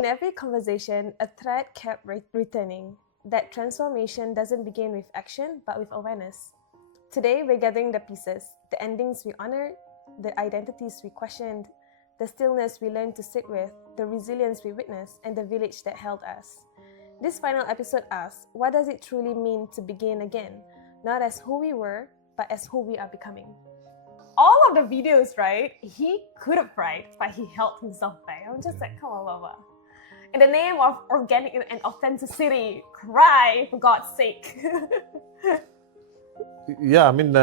In every conversation, a thread kept returning. That transformation doesn't begin with action, but with awareness. Today, we're gathering the pieces, the endings we honored, the identities we questioned, the stillness we learned to sit with, the resilience we witnessed, and the village that held us. This final episode asks, what does it truly mean to begin again? Not as who we were, but as who we are becoming. All of the videos, right? He could have cried, but he held himself back. I'm just like, come on, Baba. In the name of organic and authenticity, cry for God's sake. Yeah, I mean,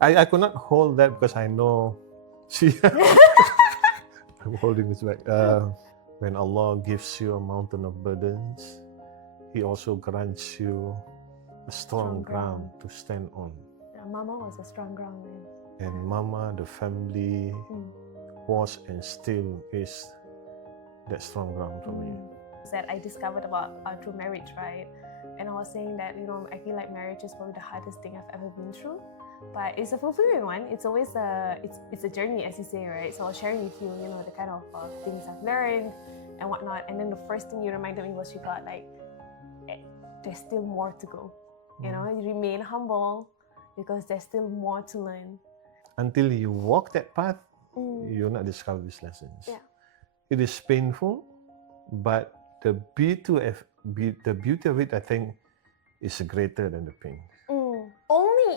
I could not hold that because I know I'm holding this back. When Allah gives you a mountain of burdens, He also grants you a strong ground to stand on. Yeah, Mama was a strong ground, man. And Mama, the family, was and still is that strong ground for me. That I discovered about through marriage, right? And I was saying that, I feel like marriage is probably the hardest thing I've ever been through. But it's a fulfilling one. It's always it's a journey, as you say, right? So I was sharing with you, the kind of things I've learned and whatnot. And then the first thing you reminded me was you got there's still more to go. You remain humble because there's still more to learn. Until you walk that path, you'll not discover these lessons. Yeah. It is painful, but the beauty of it, I think, is greater than the pain. Only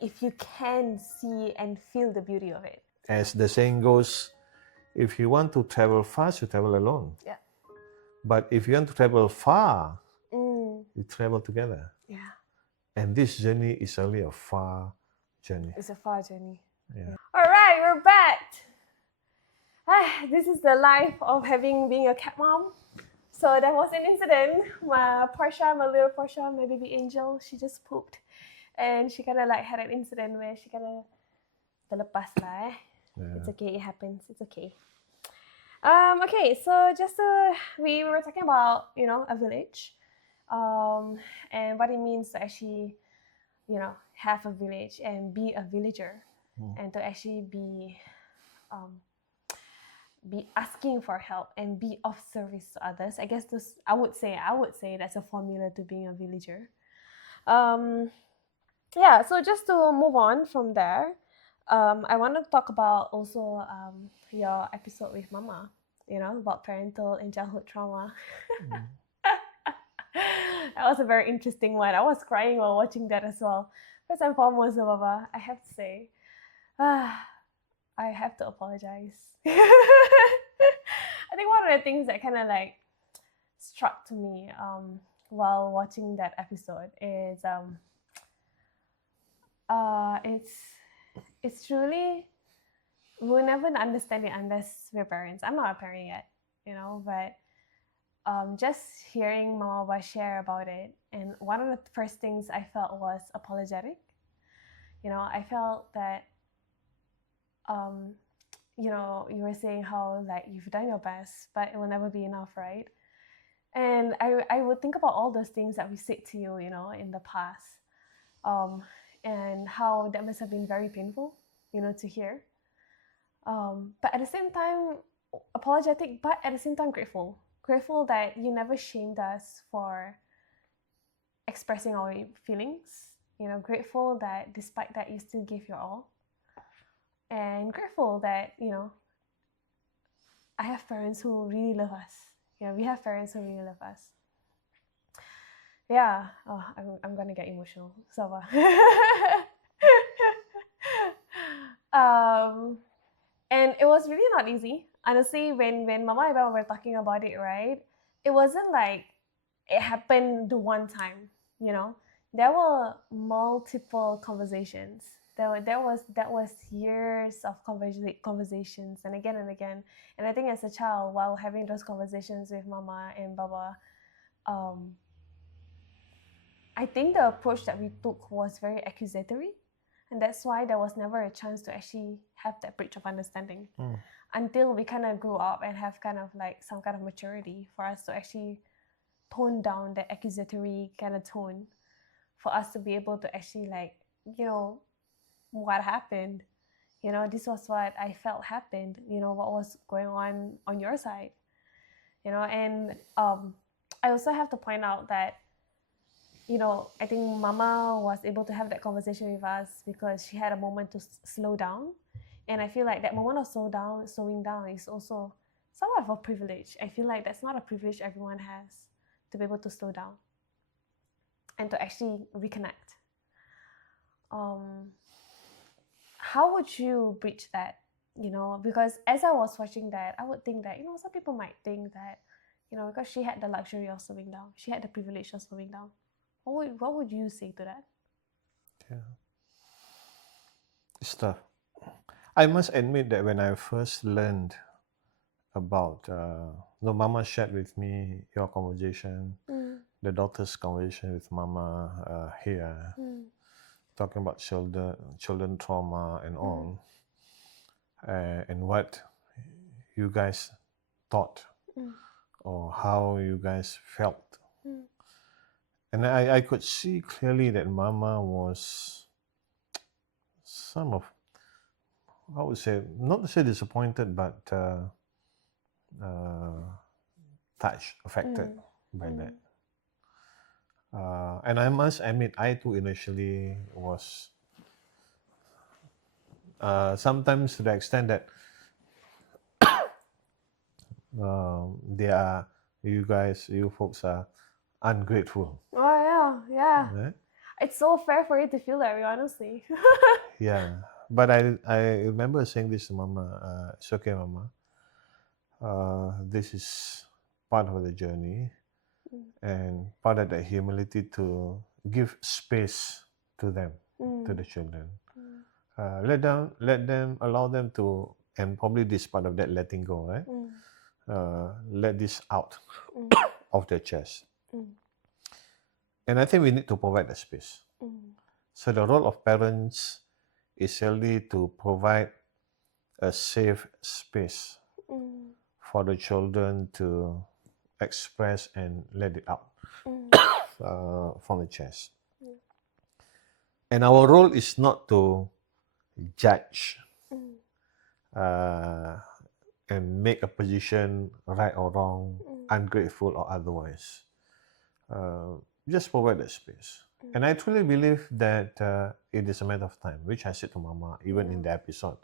if you can see and feel the beauty of it. As the saying goes, if you want to travel fast, you travel alone. Yeah. But if you want to travel far, you travel together. Yeah. And this journey is only a far journey. It's a far journey. Yeah. All right, we're back. This is the life of being a cat mom. So there was an incident. My little Portia, my baby angel, she just pooped. And she kind of had an incident where she kind of terlepas lah. Yeah. It's okay, it happens. It's okay. Okay, so we were talking about, a village. And what it means to actually, have a village and be a villager. And to actually be asking for help and be of service to others. I guess I would say that's a formula to being a villager. So just to move on from there, I want to talk about also your episode with Mama, about parental and childhood trauma. That was a very interesting one. I was crying while watching that as well. First and foremost, Baba, I have to say, I have to apologize. I think one of the things that kind of struck to me while watching that episode is it's truly, we'll never understand it unless we're parents. I'm not a parent yet, but just hearing Mama share about it, and one of the first things I felt was apologetic. I felt that you were saying how you've done your best, but it will never be enough, right? And I would think about all those things that we said to you, in the past, and how that must have been very painful, to hear. But at the same time, apologetic, but at the same time grateful that you never shamed us for expressing our feelings. Grateful that despite that you still gave your all. And grateful that, I have parents who really love us. We have parents who really love us. Yeah. Oh, I'm gonna get emotional. So, and it was really not easy. Honestly, when Mama and Baba were talking about it, right? It wasn't like it happened the one time, There were multiple conversations. That was years of conversations, and again. And I think as a child, while having those conversations with Mama and Baba, I think the approach that we took was very accusatory, and that's why there was never a chance to actually have that bridge of understanding until we kind of grew up and have kind of some kind of maturity for us to actually tone down that accusatory kind of tone, for us to be able to actually what happened, this was what I felt happened, what was going on your side, and I also have to point out that, I think Mama was able to have that conversation with us because she had a moment to slow down. And I feel like that moment of slowing down is also somewhat of a privilege. I feel like that's not a privilege everyone has, to be able to slow down and to actually reconnect. How would you bridge that? Because as I was watching that, I would think that, some people might think that, because she had the luxury of slowing down, she had the privilege of slowing down. What would you say to that? Yeah. It's tough. I must admit that when I first learned about, Mama shared with me your conversation, the daughter's conversation with Mama here, talking about children trauma and all, and what you guys thought or how you guys felt. And I could see clearly that Mama was I would say, not to say disappointed, but touched, affected by that. And I must admit, I too initially was sometimes to the extent that you folks are ungrateful. Oh yeah. Right? It's so fair for you to feel that way, honestly. Yeah, but I remember saying this to Mama. It's okay, Mama. This is part of the journey, and part of the humility to give space to them, to the children. Let them allow them to, and probably this part of that letting go, right? Let this out of their chest. And I think we need to provide the space. So the role of parents is really to provide a safe space for the children to express and let it out from the chest. And our role is not to judge and make a position right or wrong, ungrateful or otherwise. Just provide that space. And I truly believe that it is a matter of time, which I said to Mama even in the episode.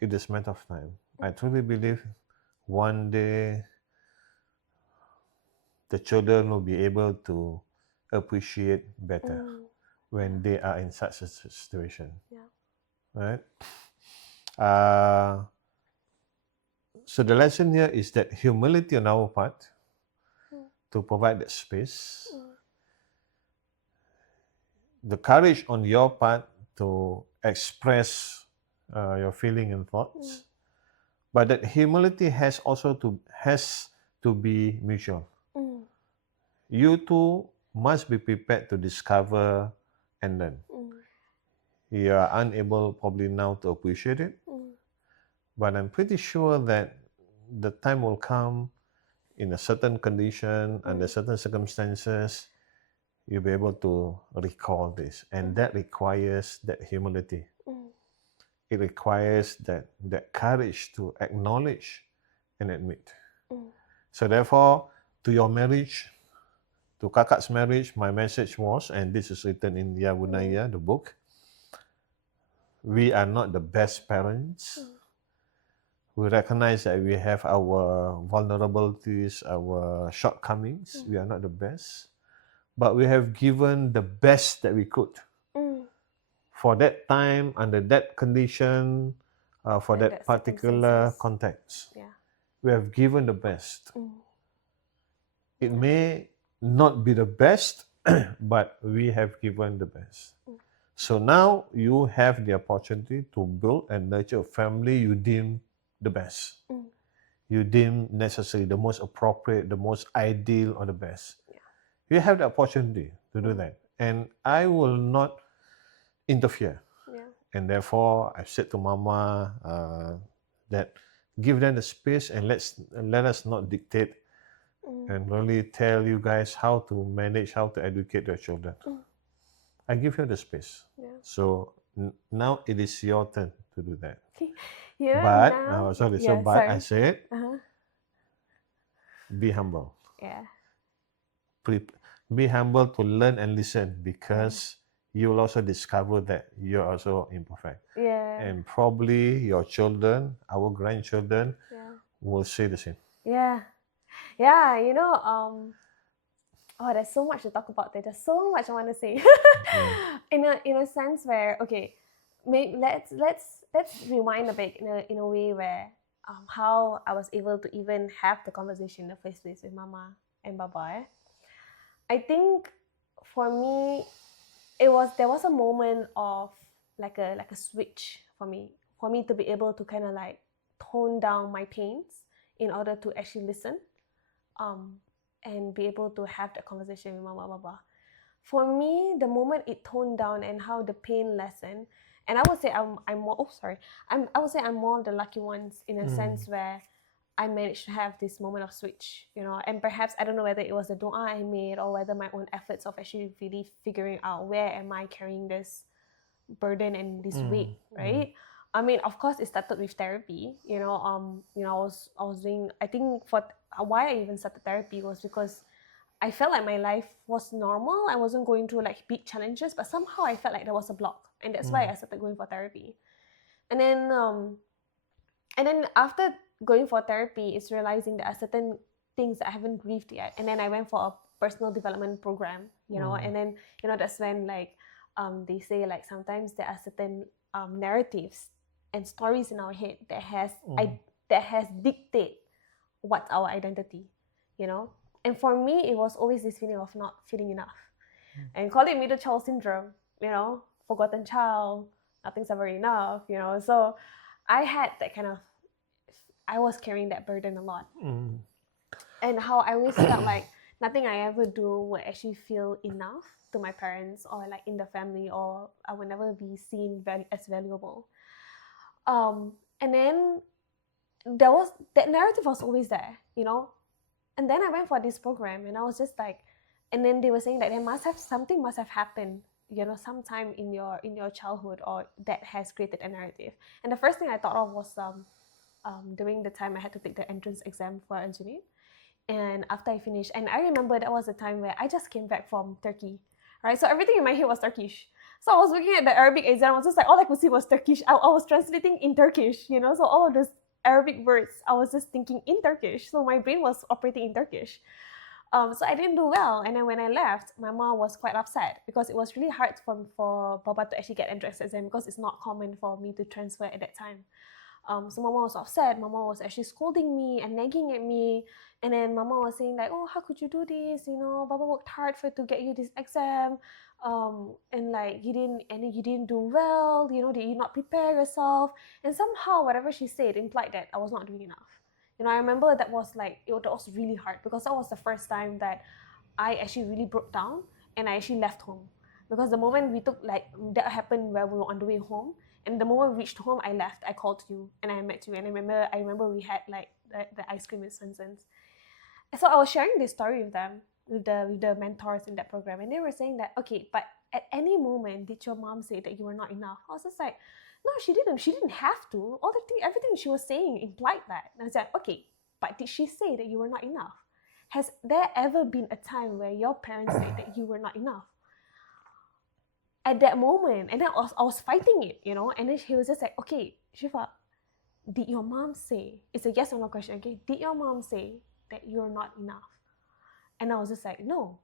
It is a matter of time. I truly believe one day the children will be able to appreciate better when they are in such a situation. Right? So the lesson here is that humility on our part to provide that space, the courage on your part to express your feeling and thoughts, but that humility has to be mutual. You too must be prepared to discover and learn. You are unable probably now to appreciate it, but I'm pretty sure that the time will come in a certain condition, under certain circumstances, you'll be able to recall this. And that requires that humility. It requires that courage to acknowledge and admit. So therefore, to your marriage, to Kakak's marriage, my message was, and this is written in Bunayya, the book, we are not the best parents. We recognize that we have our vulnerabilities, our shortcomings. We are not the best. But we have given the best that we could for that time, under that condition, for that particular context. We have given the best. It may not be the best, but we have given the best. So now you have the opportunity to build and nurture a family you deem the best. You deem necessary, the most appropriate, the most ideal, or the best. You have the opportunity to do that. And I will not interfere. And therefore, I said to Mama that give them the space and let us not dictate and really tell you guys how to manage, how to educate your children. I give you the space. So Now it is your turn to do that. Yeah, But now. sorry, so Yeah, but I sorry. said Uh-huh. be humble. Yeah. Be humble to learn and listen, because you will also discover that you're also imperfect. Yeah. And probably your children, our grandchildren, Yeah. will say the same. Yeah. Yeah, oh, there's so much to talk about there. There's so much I want to say. In a sense where, okay, maybe let's rewind a bit in a way where how I was able to even have the conversation in the first place with Mama and Baba. I think for me there was a moment of like a switch for me to be able to kind of like tone down my pains in order to actually listen and be able to have that conversation with Mama Baba. For me, the moment it toned down and how the pain lessened, and I would say I'm more I would say I'm more of the lucky ones in a sense where I managed to have this moment of switch, and perhaps I don't know whether it was the dua I made or whether my own efforts of actually really figuring out where am I carrying this burden and this weight, right? I mean, of course, it started with therapy. I was doing. I think for why I even started therapy was because I felt like my life was normal. I wasn't going through like big challenges, but somehow I felt like there was a block, and that's why I started going for therapy. And then after going for therapy, it's realizing there are certain things that I haven't grieved yet. And then I went for a personal development program, and then that's when like they say like sometimes there are certain narratives and stories in our head that has dictate what's our identity, And for me, it was always this feeling of not feeling enough, and call it middle child syndrome, forgotten child, nothing's ever enough, So I had that kind of, I was carrying that burden a lot, and how I always felt like nothing I ever do would actually feel enough to my parents or like in the family, or I would never be seen as valuable. And then that narrative was always there, And then I went for this program, and I was just like, and then they were saying that something must have happened, sometime in your childhood, or that has created a narrative. And the first thing I thought of was during the time I had to take the entrance exam for engineering. And after I finished, and I remember that was a time where I just came back from Turkey, right? So everything in my head was Turkish. So I was looking at the Arabic exam, I was just like, all I could see was Turkish. I was translating in Turkish, so all of those Arabic words, I was just thinking in Turkish. So my brain was operating in Turkish. So I didn't do well. And then when I left, my mom was quite upset because it was really hard for Baba to actually get entrance exam because it's not common for me to transfer at that time. So Mama was upset. Mama was actually scolding me and nagging at me. And then Mama was saying like, oh, how could you do this? Baba worked hard to get you this exam. And like you didn't do well. Did you not prepare yourself? And somehow whatever she said implied that I was not doing enough. I remember that was that was really hard because that was the first time that I actually really broke down and I actually left home. Because the moment we took that happened where we were on the way home, and the moment we reached home, I left. I called you and I met you, and I remember we had like the ice cream with Swenson's. So I was sharing this story with them, with the mentors in that program, and they were saying that, okay, but at any moment did your mom say that you were not enough? I was just like, no, she didn't. She didn't have to. Everything she was saying implied that. And I was like, okay, but did she say that you were not enough? Has there ever been a time where your parents said that you were not enough? At that moment, and then I was fighting it, and then he was just like, okay, Shifa, did your mom say, it's a yes or no question, okay, did your mom say that you're not enough? And I was just like, no.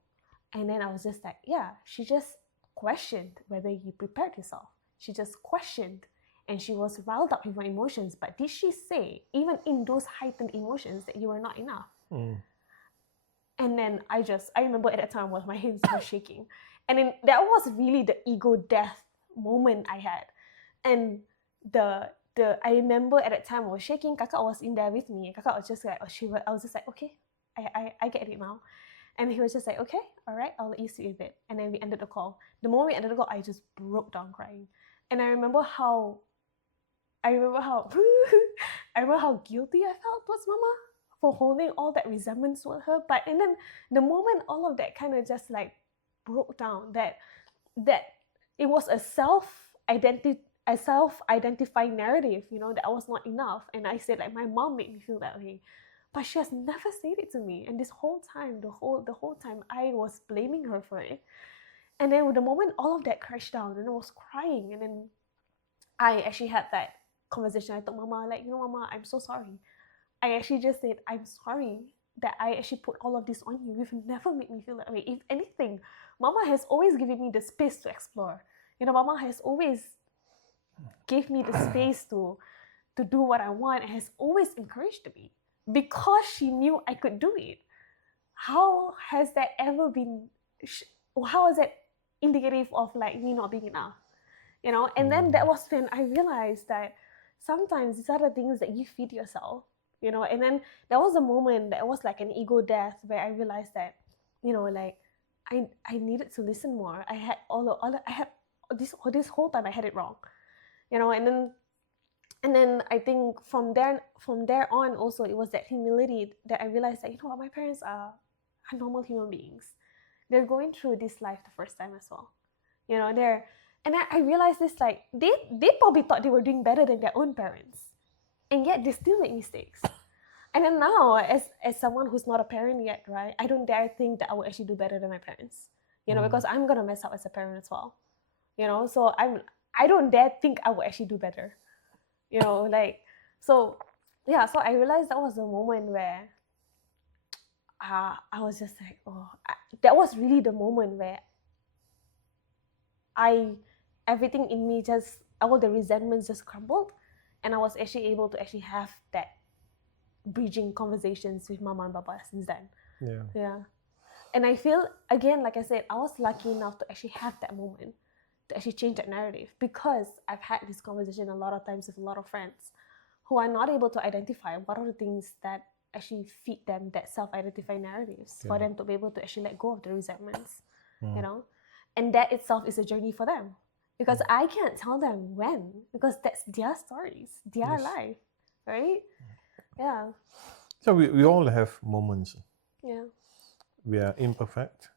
And then I was just like, yeah, she just questioned whether you prepared yourself. She just questioned, and she was riled up with her emotions, but did she say, even in those heightened emotions, that you were not enough? And then I remember at that time my hands were shaking. And then that was really the ego death moment I had. And I remember at that time I was shaking. Kakak was in there with me. Kakak was just like, I was just like, okay, I get it now. And he was just like, okay, all right, I'll let you sleep with it. And then we ended the call. The moment we ended the call, I just broke down crying. And I remember how I remember how guilty I felt towards Mama for holding all that resentment toward her. And then the moment all of that kind of just like broke down, that it was a self a self-identifying narrative, that I was not enough. And I said, like, my mom made me feel that way. But she has never said it to me. And this whole time, the whole time, I was blaming her for it. And then with the moment all of that crashed down, and I was crying, and then I actually had that conversation. I told Mama, like, Mama, I'm so sorry. I actually just said, I'm sorry that I actually put all of this on you. You've never made me feel that way. If anything, Mama has always given me the space to explore. Mama has always gave me the space to do what I want, and has always encouraged me because she knew I could do it. How has that ever been? How is that indicative of, like, me not being enough? And then that was when I realized that sometimes these are the things that you feed yourself. And then there was a moment that was like an ego death, where I realized that, like, I needed to listen more. I had I had this whole time I had it wrong, and then I think from there on also, it was that humility that I realized that, my parents are normal human beings. They're going through this life the first time as well. And I realized this, like, they probably thought they were doing better than their own parents, and yet they still make mistakes. And then now, as someone who's not a parent yet, right, I don't dare think that I will actually do better than my parents, because I'm gonna mess up as a parent as well, So I don't dare think I will actually do better, so yeah. So I realized that was the moment where I was just like, that was really the moment where everything in me, just all the resentments just crumbled, and I was actually able to actually have that bridging conversations with Mama and Papa since then. Yeah. And I feel, again, like I said, I was lucky enough to actually have that moment, to actually change that narrative, because I've had this conversation a lot of times with a lot of friends who are not able to identify what are the things that actually feed them that self-identifying narratives, for them to be able to actually let go of the resentments, and that itself is a journey for them, because I can't tell them when, because that's their stories, their life, right? Yeah. So we all have moments. Yeah. We are imperfect.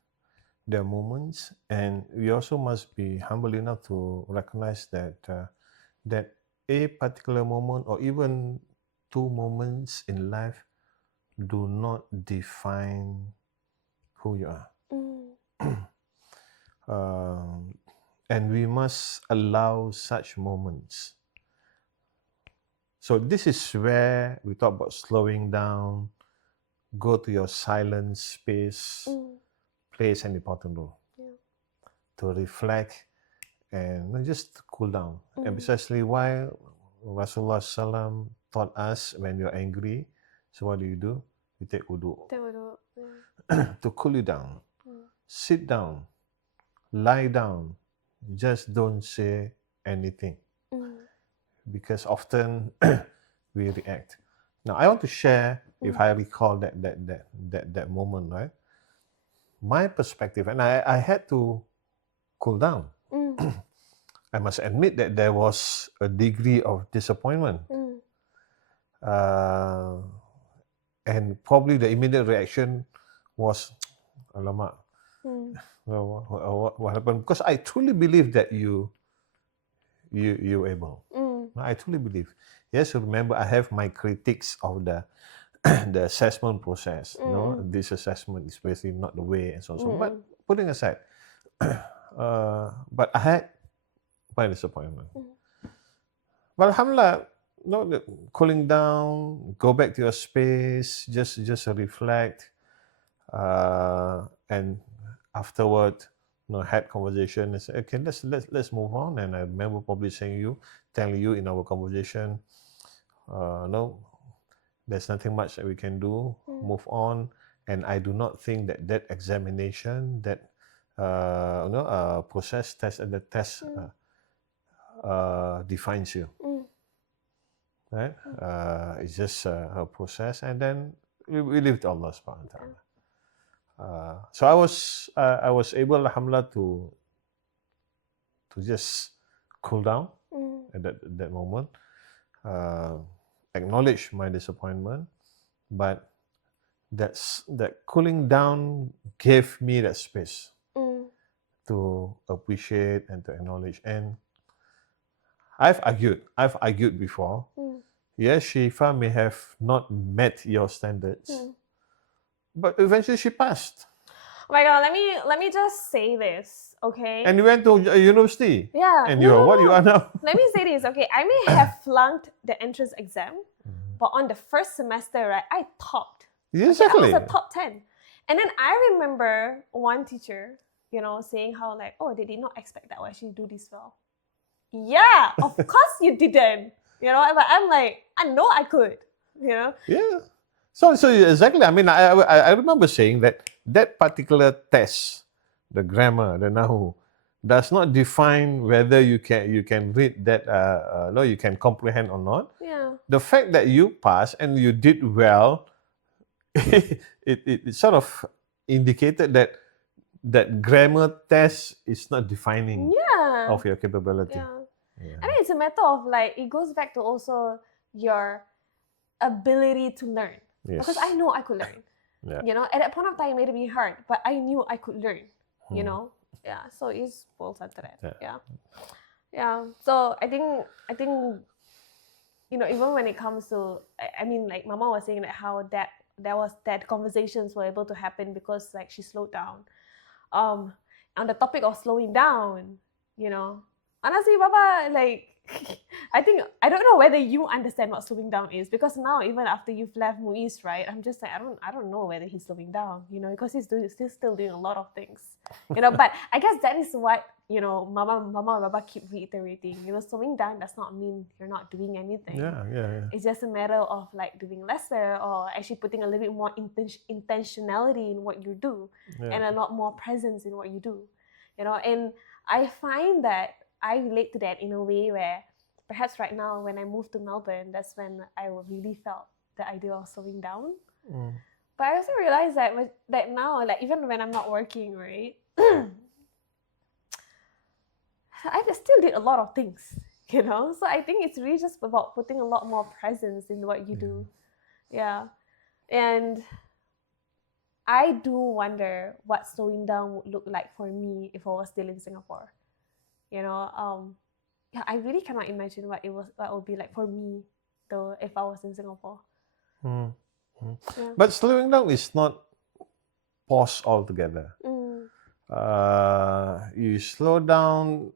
There are moments, and we also must be humble enough to recognize that that a particular moment, or even two moments in life, do not define who you are. And we must allow such moments. So this is where we talk about slowing down, go to your silent space, plays an important role. To reflect and just to cool down. And precisely why Rasulullah Sallam taught us, when you're angry, so what do? You take wudu. To cool you down. Sit down, lie down, just don't say anything. Because often we react. Now I want to share, if I recall that moment, right? My perspective, and I had to cool down. I must admit that there was a degree of disappointment. And probably the immediate reaction was, alamak, what happened? Because I truly believe that you're able. I truly believe. Yes, remember, I have my critiques of the the assessment process. This assessment is basically not the way, and so on. So, but putting aside, but I had my disappointment. But alhamdulillah, cooling down, go back to your space, just reflect, and afterward, had conversation and say, okay, let's move on. And I remember probably telling you in our conversation, no, there's nothing much that we can do. Move on. And I do not think that examination, that process, test, and the test defines you. Right? It's just a process, and then we leave to Allah subhanahu wa ta'ala. So I was able, alhamdulillah, to just cool down at that moment, acknowledge my disappointment, but that cooling down gave me that space to appreciate and to acknowledge. And I've argued before. Mm. Yes, Shifa may have not met your standards, Mm. but eventually she passed. Oh my god, let me just say this, okay? And you went to a university. Yeah, And no, you're no, what no. you are now. Let me say this, okay? I may have flunked the entrance exam, but on the first semester, right, I topped. Okay, Exactly. I was a top 10. And then I remember one teacher, saying how like, oh, they did not expect that I would actually do this well. Yeah, of course you didn't. But I'm like, I know I could. Yeah. So exactly. I mean, I remember saying that particular test, the grammar, the nahu, does not define whether you can read that. No, you can comprehend or not. Yeah. The fact that you passed and you did well, it sort of indicated that grammar test is not defining Yeah. of your capability. Yeah. Yeah. I mean, it's a matter of like, it goes back to also your ability to learn. Yes. Because I know I could learn. Yeah. At that point of time, it may be hard, but I knew I could learn. Hmm. Yeah. So it's boils after that. Yeah. Yeah. So I think even when it comes to, I mean, like Mama was saying that how that conversations were able to happen because like she slowed down. On the topic of slowing down, honestly, Baba, like I don't know whether you understand what slowing down is, because now even after you've left Muiz, right, I'm just like I don't know whether he's slowing down, because he's still doing a lot of things, but I guess that is what Mama and Baba keep reiterating. Slowing down does not mean you're not doing anything. Yeah. It's just a matter of like doing lesser, or actually putting a little bit more intentionality in what you do, and a lot more presence in what you do, and I find that I relate to that in a way where perhaps right now when I moved to Melbourne, that's when I really felt the idea of slowing down. But I also realized that now, like even when I'm not working, right, I still did a lot of things, So I think it's really just about putting a lot more presence in what you do. Yeah. And I do wonder what slowing down would look like for me if I was still in Singapore. I really cannot imagine what would be like for me though if I was in Singapore. Yeah. But slowing down is not pause altogether. You slow down,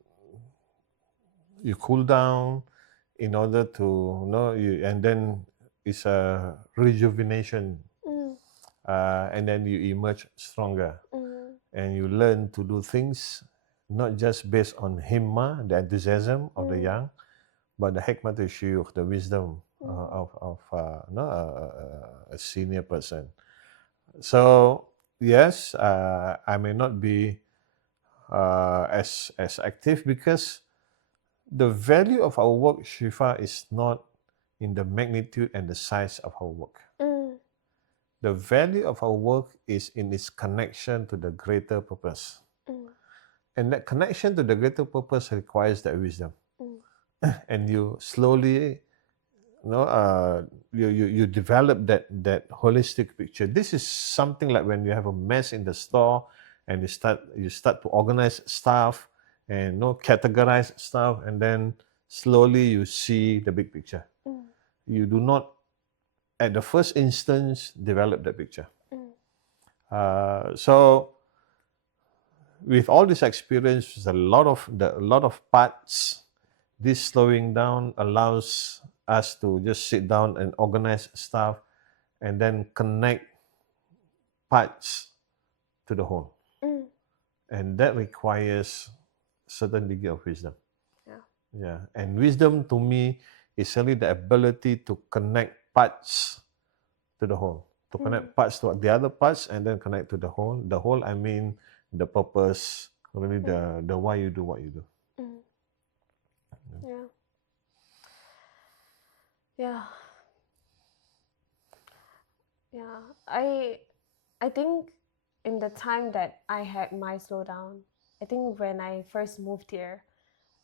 you cool down in order to and then it's a rejuvenation, and then you emerge stronger, and you learn to do things not just based on himma, the enthusiasm of the young, but the hikmah shuyukh, the wisdom of a senior person. So yes, I may not be as active because the value of our work, Shifa, is not in the magnitude and the size of our work. The value of our work is in its connection to the greater purpose. And that connection to the greater purpose requires that wisdom. And you slowly, you develop that holistic picture. This is something like when you have a mess in the store and you start to organize stuff and categorize stuff, and then slowly you see the big picture. You do not, at the first instance, develop that picture. So with all this experience, a lot of parts, this slowing down allows us to just sit down and organize stuff and then connect parts to the whole. And that requires certain degree of wisdom. Yeah. And wisdom to me is really the ability to connect parts to the whole. To connect parts to the other parts and then connect to the whole. The whole, I mean the purpose, really the why you do what you do. Yeah. I think in the time that I had my slowdown, I think when I first moved here,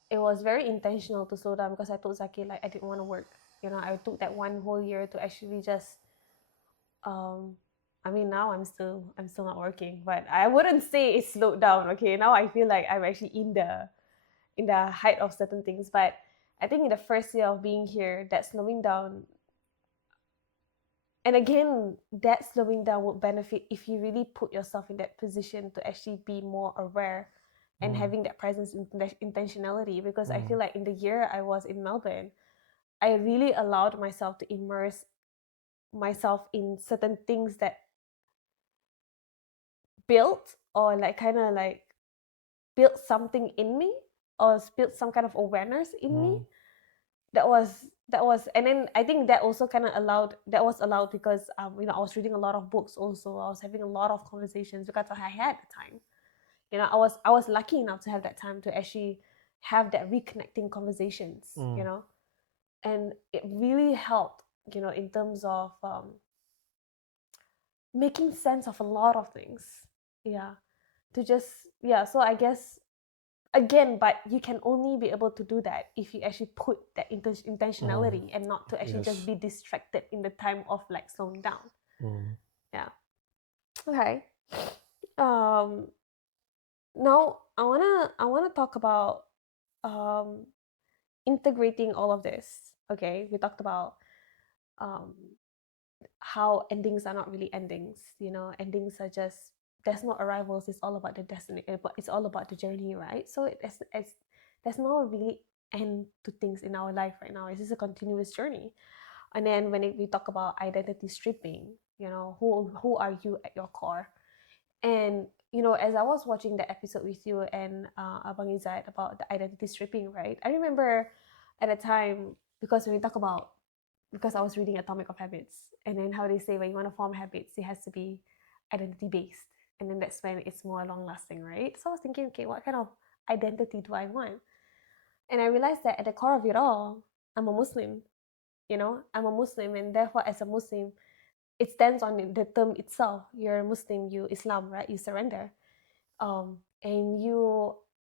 it was very intentional to slow down because I told Zaki like I didn't want to work. I took that one whole year to actually just I mean now I'm still not working, but I wouldn't say it slowed down. Okay, now I feel like I'm actually in the height of certain things, but I think in the first year of being here, that slowing down, and again, that slowing down would benefit if you really put yourself in that position to actually be more aware and having that presence intentionality. Because I feel like in the year I was in Melbourne, I really allowed myself to immerse myself in certain things that built or like kind of like built something in me or built some kind of awareness in me. That was and then I think that also kind of was allowed because I was reading a lot of books. Also, I was having a lot of conversations because I had the time. I was lucky enough to have that time to actually have that reconnecting conversations. And it really helped, in terms of making sense of a lot of things. So I guess, again, but you can only be able to do that if you actually put that intentionality and not to actually just be distracted in the time of like slowing down. Okay. Now I wanna talk about integrating all of this. Okay, we talked about how endings are not really endings. Endings are just, there's no arrivals. It's all about the destiny, but it's all about the journey, right? So there's no really end to things in our life right now. It's just a continuous journey. And then when we talk about identity stripping, who are you at your core? And as I was watching the episode with you and Abang Izzat about the identity stripping, right? I remember at a time, because I was reading Atomic of Habits, and then how they say when you want to form habits, it has to be identity based, and then that's when it's more long lasting, right? So I was thinking, okay, what kind of identity do I want? And I realized that at the core of it all, I'm a Muslim. I'm a Muslim, and therefore, as a Muslim, it stands on the term itself. You're a Muslim, you Islam, right? You surrender, and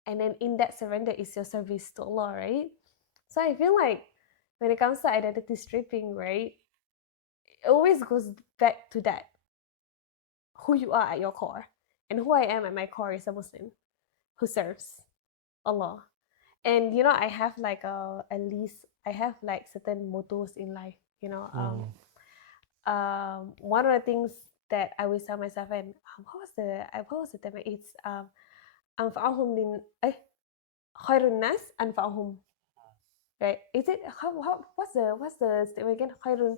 then in that surrender is your service to Allah, right? So I feel like when it comes to identity stripping, right, it always goes back to that, who you are at your core. And who I am at my core is a Muslim who serves Allah. And I have like at least I have like certain mottos in life. One of the things that I always tell myself, and what was the term? It's anfa'ahum lin khairun nas anfa'ahum. Right? Is it what's the statement again? Khairun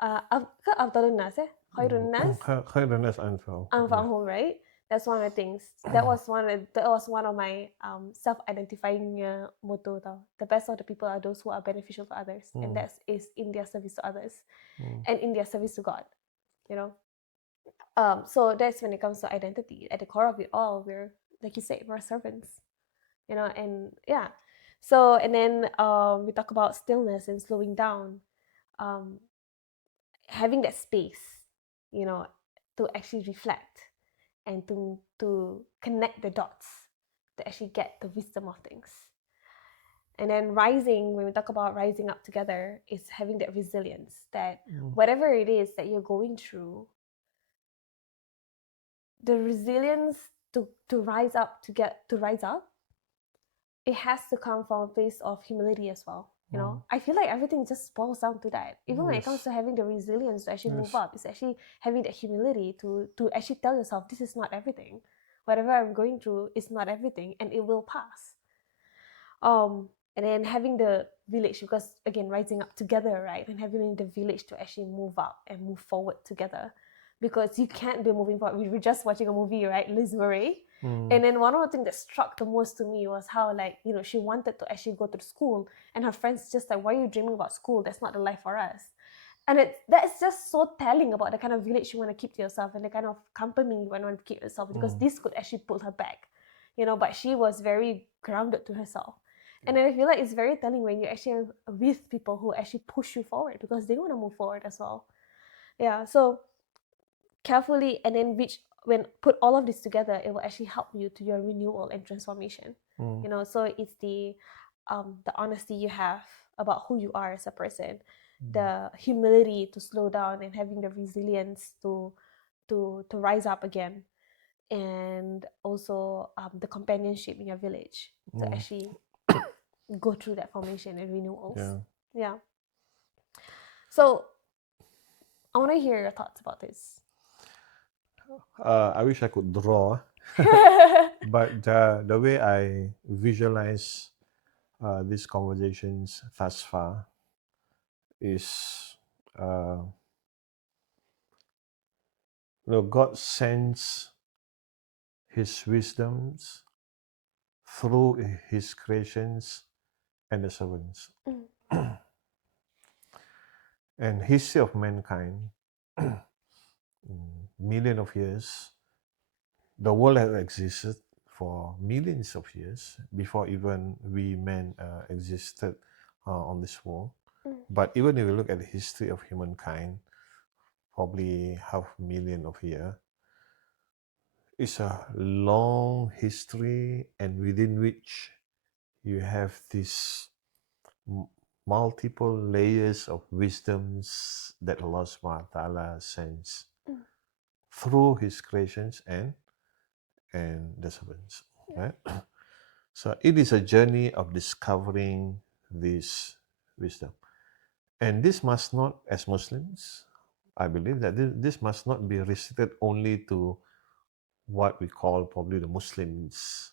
afdalun nas khairun nas Khairun nas anfa'ahum, right? That's one of the things. That was one of my self-identifying motto. The best of the people are those who are beneficial to others, and that is in their service to others, and in their service to God. So that's when it comes to identity. At the core of it all, we're, like you said, we're servants. And yeah. So and then we talk about stillness and slowing down, having that space, to actually reflect and to connect the dots, to actually get the wisdom of things. And then rising, when we talk about rising up together, is having that resilience that whatever it is that you're going through, the resilience to rise up, it has to come from a place of humility as well. I feel like everything just boils down to that. Even when it comes to having the resilience to actually move up, it's actually having that humility to actually tell yourself, this is not everything. Whatever I'm going through is not everything, and it will pass. And then having the village, because again, rising up together, right? And having the village to actually move up and move forward together. Because you can't be moving forward. We were just watching a movie, right? Liz Murray. And then one of the things that struck the most to me was how, like, she wanted to actually go to school, and her friends just like, why are you dreaming about school? That's not the life for us. And that's just so telling about the kind of village you want to keep to yourself and the kind of company you want to keep yourself, because this could actually pull her back, but she was very grounded to herself. And then I feel like it's very telling when you're actually with people who actually push you forward because they want to move forward as well. Yeah, so carefully, and then when put all of this together, it will actually help you to your renewal and transformation. So it's the honesty you have about who you are as a person, the humility to slow down and having the resilience to rise up again, and also the companionship in your village to actually go through that formation and renewals. Yeah. Yeah. So I want to hear your thoughts about this. I wish I could draw, but the way I visualize these conversations thus far is, uh, God sends His wisdoms through His creations and the servants. Mm. And history of mankind, million of years, the world has existed for millions of years before even we men existed on this world. Mm. But even if you look at the history of humankind, probably 500,000 of years, it's a long history, and within which you have these multiple layers of wisdoms that Allah subhanahu wa ta'ala sends through His creations and the servants. Right? So it is a journey of discovering this wisdom. And this must not, as Muslims, I believe that this must not be restricted only to what we call probably the Muslims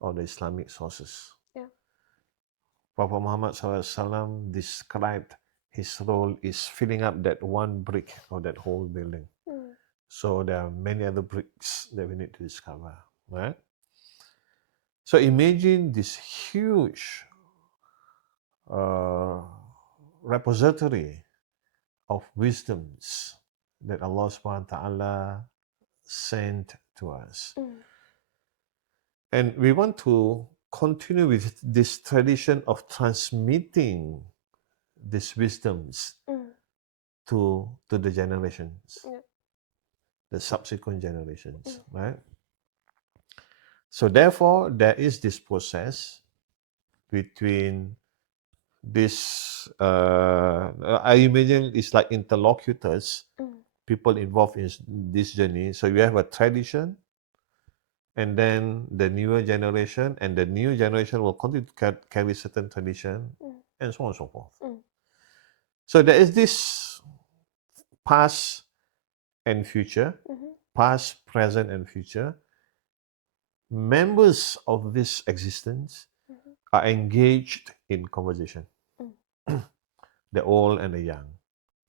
or the Islamic sources. Yeah. Prophet Muhammad SAW described his role is filling up that one brick of that whole building. So there are many other bricks that we need to discover, right? So imagine this huge repository of wisdoms that Allah subhanahu wa ta'ala sent to us. And we want to continue with this tradition of transmitting these wisdoms to the generations, the subsequent generations, right? So therefore, there is this process between this, I imagine it's like interlocutors, people involved in this journey. So you have a tradition, and then the newer generation, and the new generation will continue to carry certain tradition, and so on and so forth. So there is this past and future, past, present, and future. Members of this existence are engaged in conversation. The old and the young,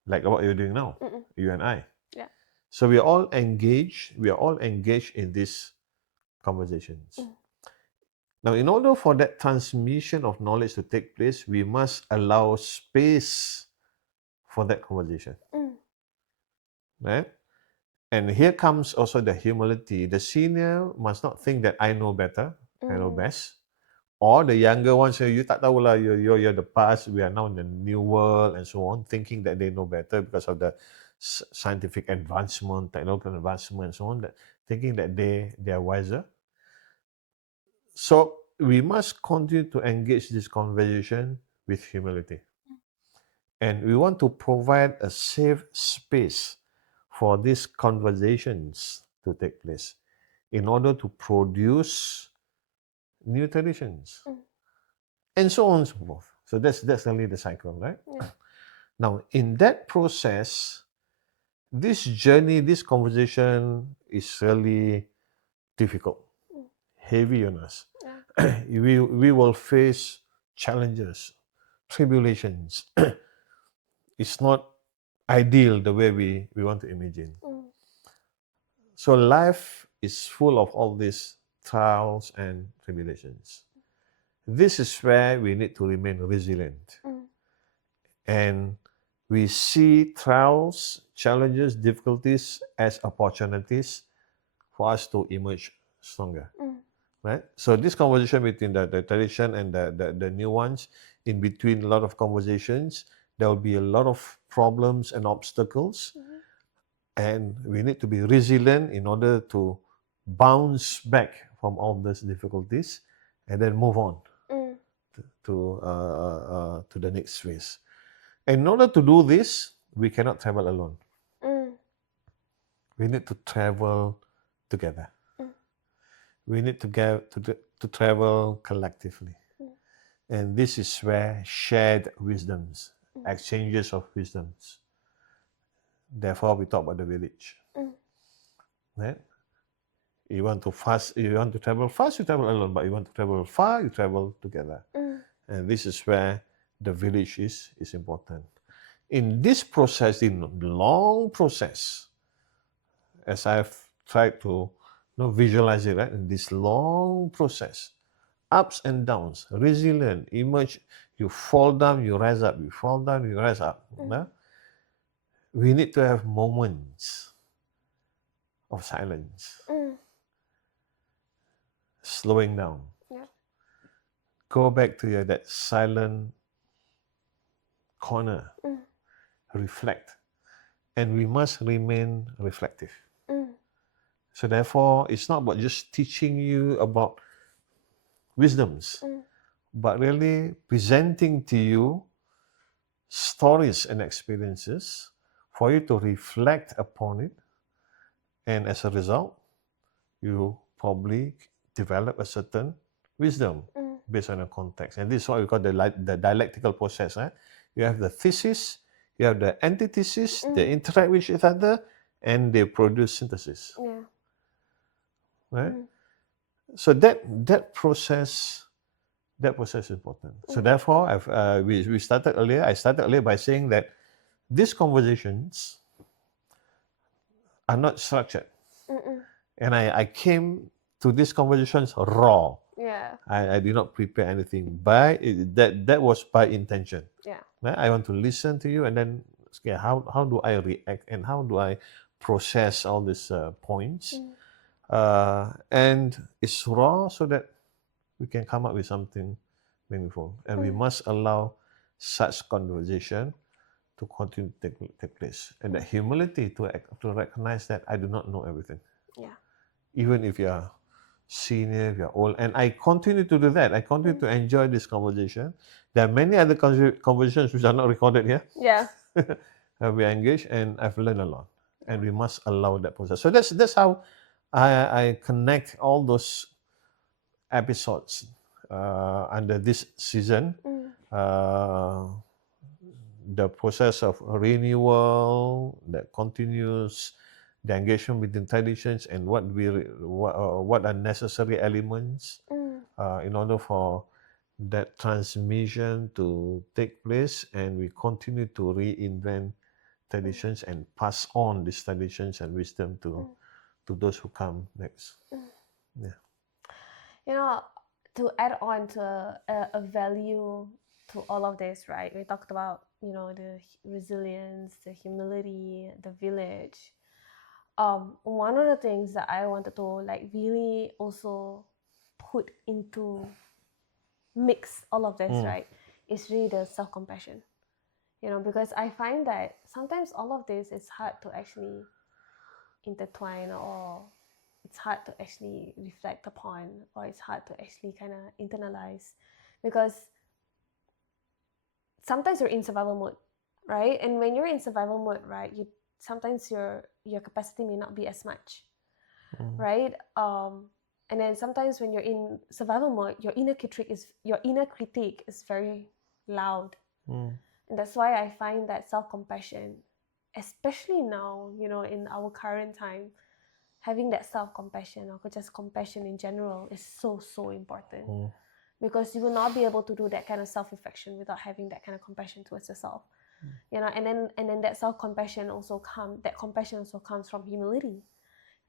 like what you're doing now, you and I. Yeah. So we are all engaged. We are all engaged in these conversations. Now, in order for that transmission of knowledge to take place, we must allow space for that conversation. Right? And here comes also the humility. The senior must not think that I know better, I know best. Or the younger ones say, you tak tahu lah, you're the past, we are now in the new world, and so on, thinking that they know better because of the scientific advancement, technological advancement, and so on, that thinking that they are wiser. So we must continue to engage this conversation with humility. And we want to provide a safe space for these conversations to take place in order to produce new traditions, and so on and so forth. So that's really the cycle, right? Yeah. Now, in that process, this journey, this conversation is really difficult, heavy on us. Yeah. We will face challenges, tribulations. It's not ideal the way we want to imagine. So life is full of all these trials and tribulations. This is where we need to remain resilient. And we see trials, challenges, difficulties as opportunities for us to emerge stronger. Right? So this conversation between the tradition and the new ones, in between a lot of conversations, there will be a lot of problems and obstacles. And we need to be resilient in order to bounce back from all those difficulties and then move on to the next phase. And in order to do this, we cannot travel alone. We need to travel together. We need to travel collectively. And this is where shared wisdoms, exchanges of wisdoms. Therefore, we talk about the village. Right? You want to travel fast, you travel alone. But you want to travel far, you travel together. And this is where the village is important. In this process, in the long process, as I've tried to visualize it, right? In this long process, ups and downs, resilient, emerge, you fall down, you rise up, you fall down, you rise up. We need to have moments of silence, slowing down. Yeah. Go back to that silent corner, reflect, and we must remain reflective. So therefore, it's not about just teaching you about wisdoms, but really presenting to you stories and experiences for you to reflect upon it. And as a result, you probably develop a certain wisdom based on the context. And this is what we call the dialectical process. You have the thesis, you have the antithesis, they interact with each other, and they produce synthesis. Yeah. Right? So that process is important. So therefore, we started earlier. I started earlier by saying that these conversations are not structured, and I came to these conversations raw. Yeah. I did not prepare anything. That was by intention. Yeah. I want to listen to you, and then how do I react, and how do I process all these points, and it's raw so that we can come up with something meaningful, and we must allow such conversation to continue to take place, and the humility to recognize that I do not know everything. Yeah. Even if you are senior, if you are old, and I continue to do that. I continue to enjoy this conversation. There are many other conversations which are not recorded here. Yeah. We are engaged, and I've learned a lot, and we must allow that process. So that's how I connect all those episodes under this season. The process of renewal that continues, the engagement within traditions, and what are necessary elements in order for that transmission to take place, and we continue to reinvent traditions and pass on these traditions and wisdom to those who come next. Yeah. To add on to a value to all of this, right? We talked about, the resilience, the humility, the village. One of the things that I wanted to really also put into mix all of this, right, is really the self-compassion. Because I find that sometimes all of this is hard to actually intertwine, or it's hard to actually reflect upon, or it's hard to actually kind of internalize, because sometimes you're in survival mode, right? And when you're in survival mode, right, sometimes your capacity may not be as much, right? And then sometimes when you're in survival mode, your inner critique is very loud, and that's why I find that self-compassion, especially now, in our current time, having that self-compassion, or just compassion in general, is so important. Because you will not be able to do that kind of self-reflection without having that kind of compassion towards yourself. And then that self-compassion also comes from humility,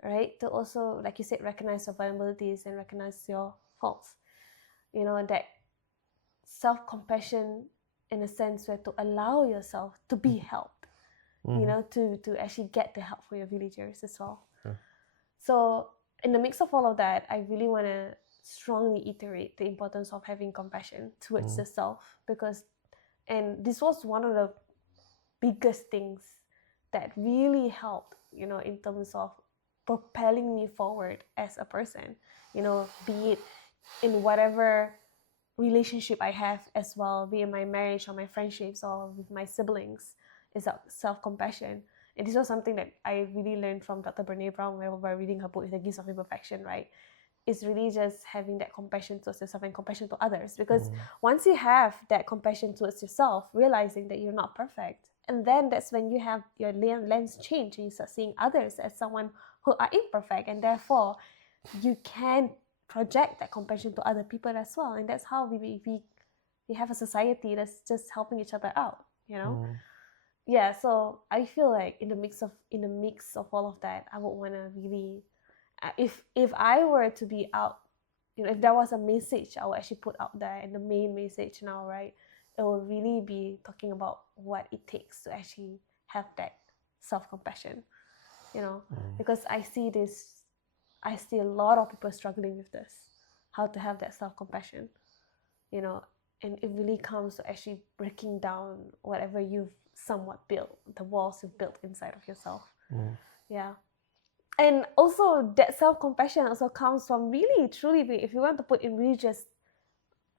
right? To also, like you said, recognize your vulnerabilities and recognize your faults. That self-compassion, in a sense, where to allow yourself to be helped, to actually get the help for your villagers as well. So in the mix of all of that, I really want to strongly iterate the importance of having compassion towards yourself, and this was one of the biggest things that really helped, in terms of propelling me forward as a person, be it in whatever relationship I have as well, be it my marriage or my friendships or with my siblings, is self-compassion. And this was something that I really learned from Dr. Brene Brown by reading her book, The Gifts of Imperfection, right? is really just having that compassion towards yourself and compassion to others. Because Mm. once you have that compassion towards yourself, realizing that you're not perfect, and then that's when you have your lens change and you start seeing others as someone who are imperfect, and therefore you can project that compassion to other people as well. And that's how we have a society that's just helping each other out, you know. Mm. Yeah, so I feel like in the mix of all of that, I would want to really, if I were to be out, you know, if there was a message I would actually put out there, and the main message now, right, it will really be talking about what it takes to actually have that self-compassion, you know. Because I see a lot of people struggling with this, how to have that self-compassion, you know. And it really comes to actually breaking down whatever you've somewhat built, the walls you've built inside of yourself. Yeah. And also that self-compassion also comes from really truly if you want to put in religious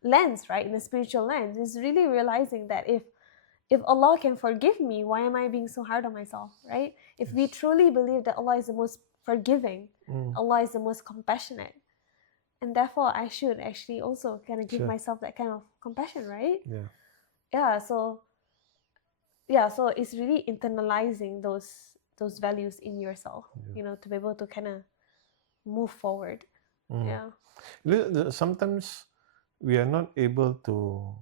lens, right, in a spiritual lens, is really realizing that if Allah can forgive me, why am I being so hard on myself, right? If we truly believe that Allah is the most forgiving, Allah is the most compassionate, and therefore I should actually also kind of give Sure. myself that kind of compassion, right? Yeah. So it's really internalizing those values in yourself, you know, to be able to kind of move forward. Yeah. Sometimes we are not able to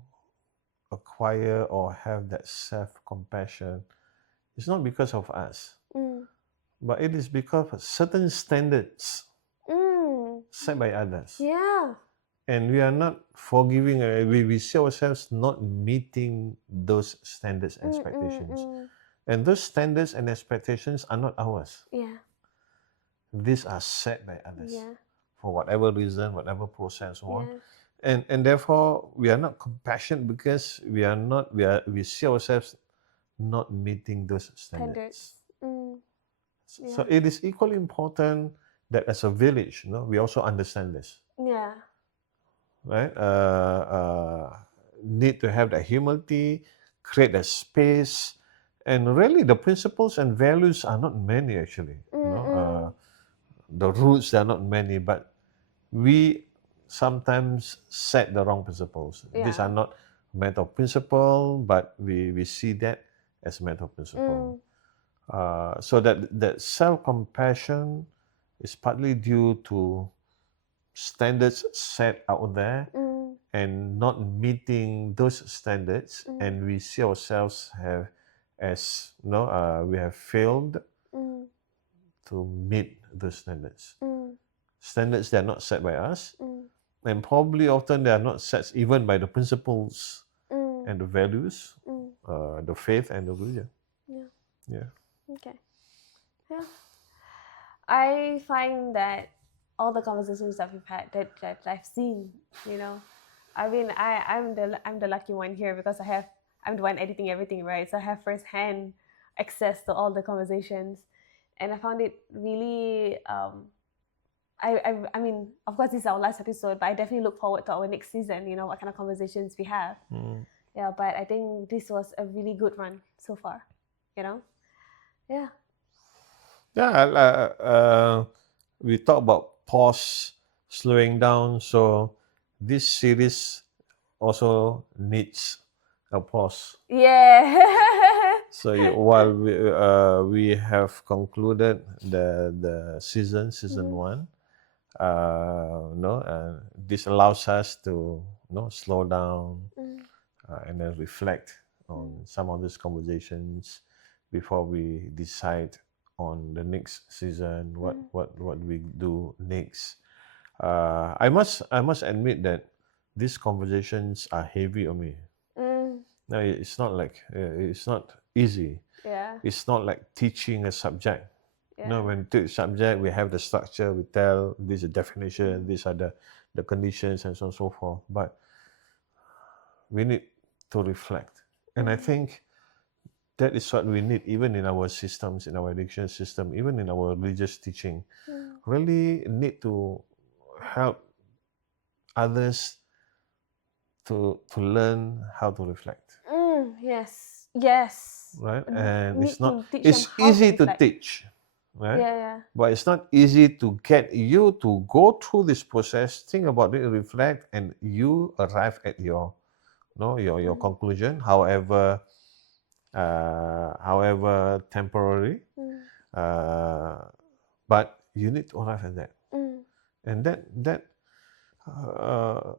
acquire or have that self-compassion. It's not because of us, but it is because of certain standards set by others. Yeah. And we are not forgiving, we see ourselves not meeting those standards, expectations. And those standards and expectations are not ours. Yeah. These are set by others. Yeah. For whatever reason, whatever process, so on. Yeah. And therefore we are not compassionate because we see ourselves not meeting those standards. So it is equally important that as a village, we also understand this. Yeah. Right? Need to have that humility, create a space, and really the principles and values are not many actually. The roots, there are not many, but we sometimes set the wrong principles. These are not matter of principle, but we see that as matter of principle. So that self-compassion is partly due to standards set out there and not meeting those standards, and we see ourselves we have failed to meet those standards. Standards that are not set by us, and probably often they are not set even by the principles and the values, the faith and the religion. Yeah. Okay. Yeah. I find that all the conversations that we've had that I've seen, you know, I mean, I'm the lucky one here because I'm the one editing everything, right? So I have firsthand access to all the conversations, and I found it really. I mean, of course, this is our last episode, but I definitely look forward to our next season. You know, what kind of conversations we have. Yeah, but I think this was a really good run so far. You know. Yeah. Yeah, we talk about pause, slowing down. So this series also needs a pause. Yeah. So while we have concluded the season one, this allows us to slow down and then reflect on some of these conversations before we decide on the next season, what we do next. I must admit that these conversations are heavy on me. No, it's not like it's not easy. Yeah. It's not like teaching a subject. Yeah. When we teach subject, we have the structure, we tell this is the definition, these are the conditions, and so on and so forth. But we need to reflect. And I think that is what we need, even in our systems, in our education system, even in our religious teaching. Really need to help others to learn how to reflect. Yes. Right? And Need it's not to teach it's them how easy to reflect. teach. right? Yeah. But it's not easy to get you to go through this process, think about it, reflect, and you arrive at your, your conclusion, however temporary, Mm. but you need to arrive at that, Mm. and that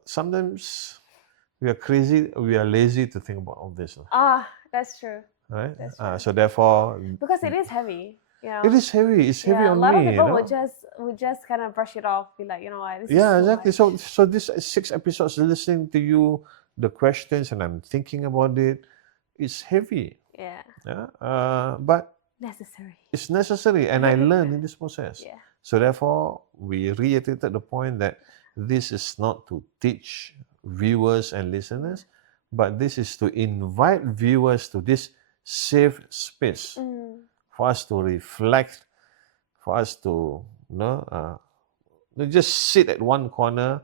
sometimes we are lazy to think about all this, That's true. right? That's true. So therefore, Because it is heavy, it is heavy. It's heavy Yeah, a on lot of me, people would just kind of brush it off, be like, you know what, this is Yeah, too exactly. much. So this 6 episodes, listening to you, the questions, and I'm thinking about it. It's heavy. Yeah, Yeah. But necessary. it's necessary, and I learned in this process. Yeah. So therefore, we reiterated the point that this is not to teach viewers and listeners, but this is to invite viewers to this safe space Mm. for us to reflect, for us to just sit at one corner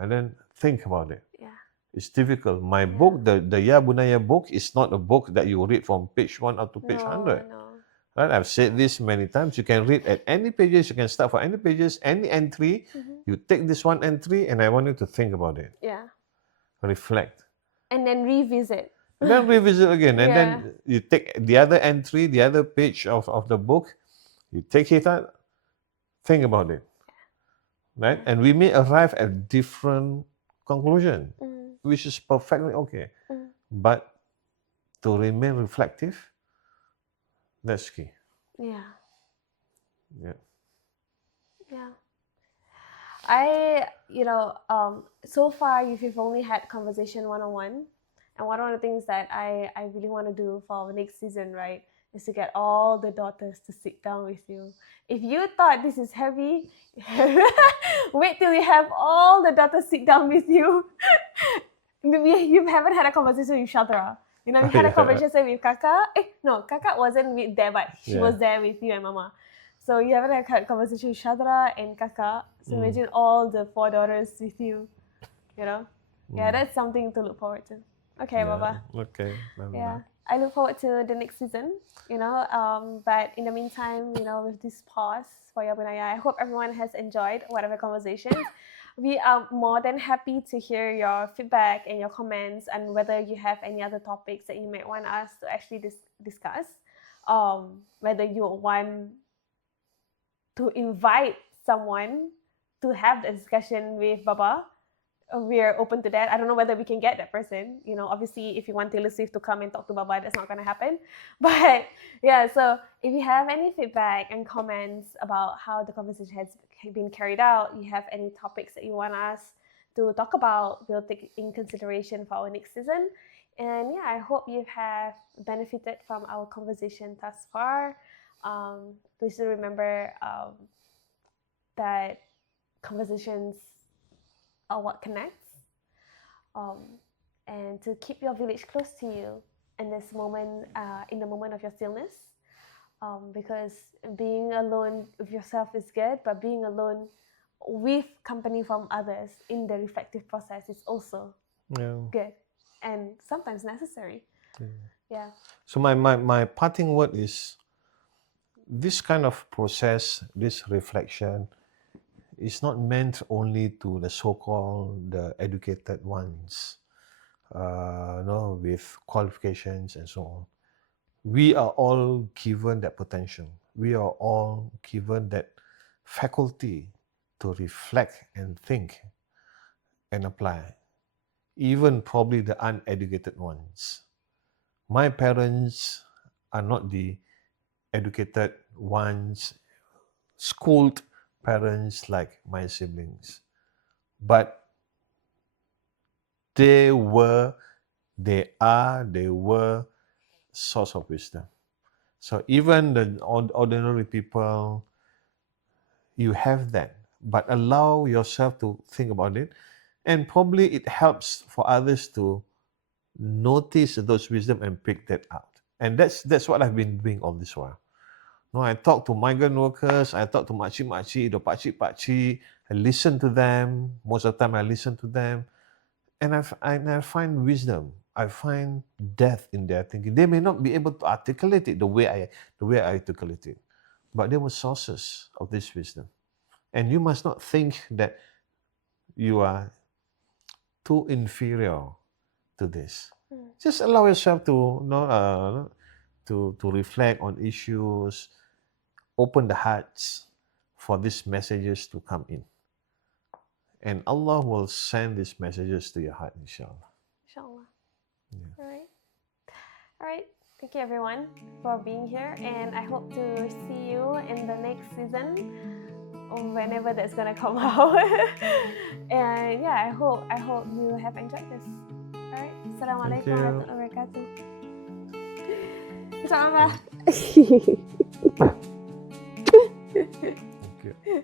and then think about it. Yeah. It's difficult. My book, the Ya Bunayya book, is not a book that you read from page 1 up to page 100. No. Right? I've said this many times. You can read at any pages. You can start from any pages, any entry. You take this one entry, and I want you to think about it, Yeah. reflect, And then revisit. and then revisit again. And Yeah. then you take the other entry, the other page of the book. You take it out, think about it, right? And we may arrive at different conclusion, which is perfectly okay. But to remain reflective, that's key. Yeah. Yeah. Yeah. So far you've only had conversation one-on-one, and one of the things that I really want to do for our next season, right, is to get all the daughters to sit down with you. If you thought this is heavy, wait till we have all the daughters sit down with you. You haven't had a conversation with Shadra. You had a conversation with Kaka. No, Kaka wasn't there, but she was there with you and Mama. So you haven't had a conversation with Shadra and Kaka. So imagine all the 4 daughters with you. Yeah, that's something to look forward to. Okay, Baba. Okay. Yeah, I look forward to the next season. But in the meantime, with this pause for Ya Bunayya, I hope everyone has enjoyed whatever conversations. We are more than happy to hear your feedback and your comments, and whether you have any other topics that you might want us to actually discuss. Whether you want to invite someone to have the discussion with Baba, we're open to that. I don't know whether we can get that person. Obviously, if you want Taylor Swift to come and talk to Baba, that's not going to happen. But yeah, so if you have any feedback and comments about how the conversation has been carried out, you have any topics that you want us to talk about, we'll take in consideration for our next season. And yeah, I hope you have benefited from our conversation thus far. Please remember that conversations are what connects, and to keep your village close to you in this moment, in the moment of your stillness, because being alone with yourself is good, but being alone with company from others in the reflective process is also good and sometimes necessary. Yeah. So my parting word is, this kind of process, this reflection, is not meant only to the so-called the educated ones, with qualifications and so on. We are all given that potential. We are all given that faculty to reflect and think and apply, even probably the uneducated ones. My parents are not the educated ones, schooled parents like my siblings, but they were source of wisdom. So even the ordinary people, you have that, but allow yourself to think about it, and probably it helps for others to notice those wisdom and pick that out. And that's what I've been doing all this while. I talk to migrant workers, I talk to makcik-makcik, the pakcik-pakcik, I listen to them. Most of the time I listen to them, and I find wisdom. I find depth in their thinking. They may not be able to articulate it the way I articulate it, but there were sources of this wisdom. And you must not think that you are too inferior to this. Just allow yourself to to reflect on issues, open the hearts for these messages to come in. And Allah will send these messages to your heart, inshallah. Inshallah. Yeah. All right. Thank you everyone for being here, and I hope to see you in the next season, or whenever that's gonna come out. And yeah, I hope you have enjoyed this. All right. Assalamualaikum you. warahmatullahi wabarakatuh. Selamat. Thank you.